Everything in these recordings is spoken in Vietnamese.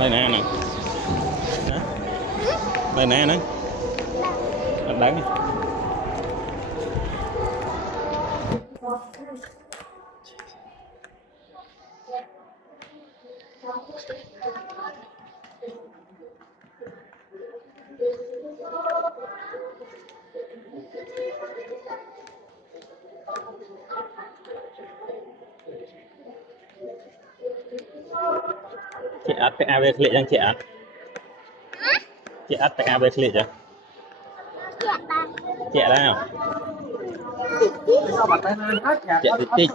đây nè nè đây nè nè đánh chị ắt cái ao về lệ chẳng chị ắt cái ao về lệ chẳng chị đây nào chị tí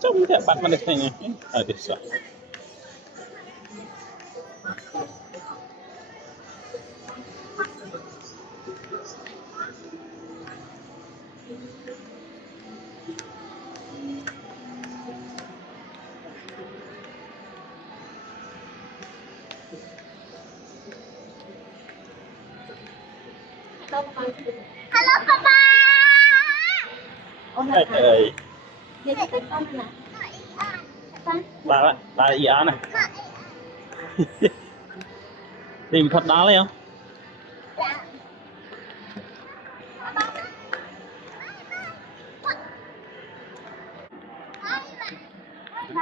trong cái bạn mà được này nhỉ ở đây sao Hello papa. ơi Vậy thì con nè. bà ý á này tìm thật đó lấy không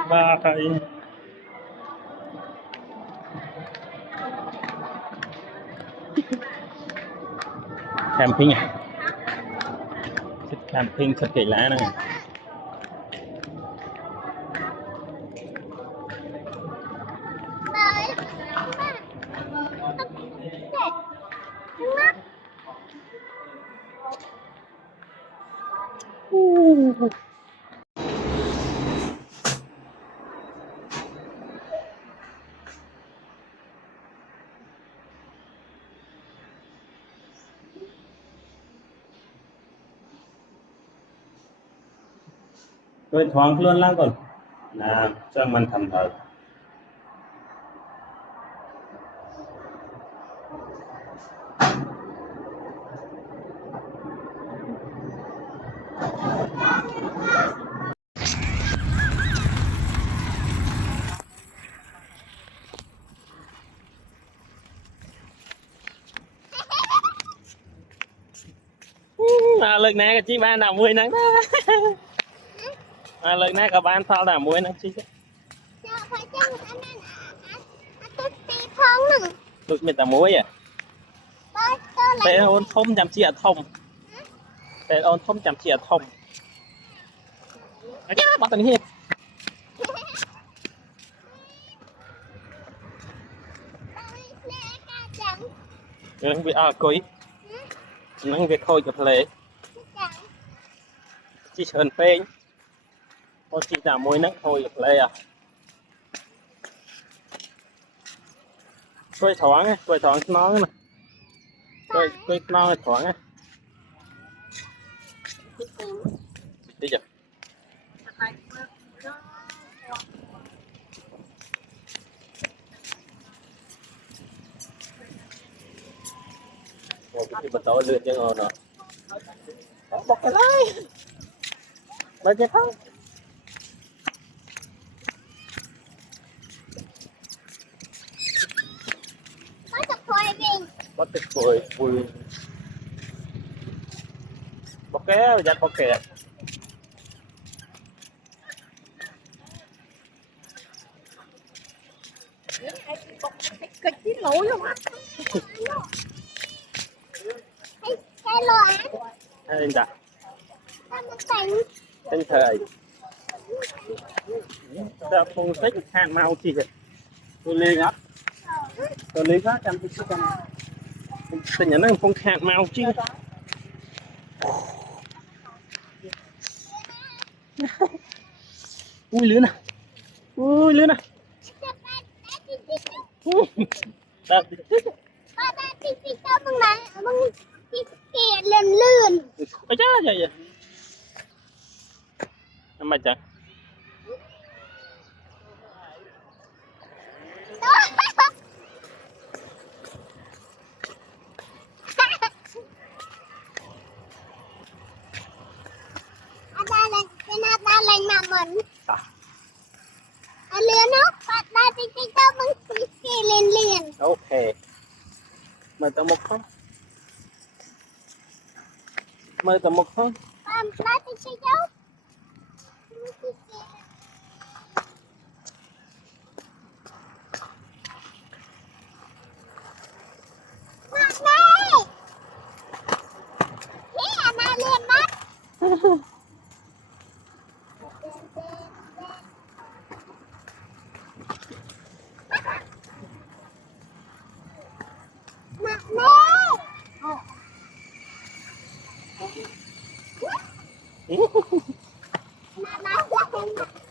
ba cái camping à thích camping thật kỳ lạ này tôi thoáng luôn lắm còn là cho mình thầm thờ lực nè cái chi ba nào mười nắng đó lực nè các bạn sao nào mười nắng chi được mình ta muối àแต่โอนทมจำเสียทมแต่โอนทมจำเสียทมอ้าวบอกตอนนี้ยังไปกุยนั่งไปคอยกับเลยchỉ sơn phê con chỉ giảm môi nấc thôi đượcเลยà quay thoáng nó này quay nó thoáng á đi giờ cái bật tàu lượn cho ngon rồi bọc cái lấy lấy cái không bắt được phơi phơi bọc cái giặt bọc kẹt Kịch tí lỗi luôn á. Cái lò á. hay lên đặt Tên tên thời ta không thích hàng màu gì vậy tôi lên á trăm cái trăm tình nhắn nó không hàng màu chứ ui lứa nè ui lứa nè Đạp đi. ba ba tí tí tao bằng này bằng tí kẹt lần lươn Ôi trời ơi trời mà chẳng Ada lain naman. Alin no? Pat dati kita bang silin-lin. ok mời tao một không mời tao một không Dati kita. Mak nay. Ni ana lin mak. Mak nay. Nah, nah,